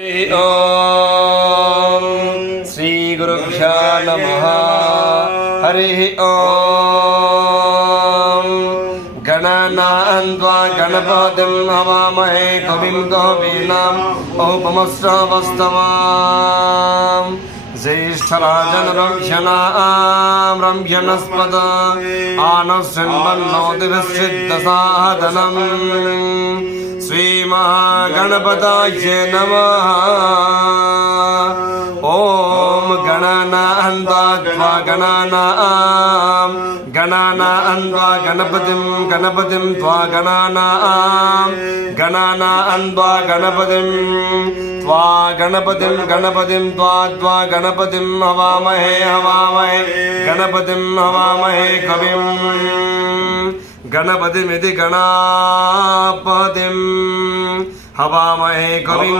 ओम श्री गुरुभ्यो नमः। हरि ओम गणनान्त्वा गणपतिं हवामहे कविं कवीनाम् उपमश्रवस्तमाम् ज्येष्ठराजनरंह्यनां रंह्यनस्पद आनशृण्वन्नोतिभिश्चित्तसाधनम् श्रीमहागणपतये नमः। ॐ गणनान्त्वा गणपतिं त्वा गणपतिं त्वा गणपतिं हवामहे गणपतिं हवामहे कविं गणपतिमिति गणापतिं हवामहे कविं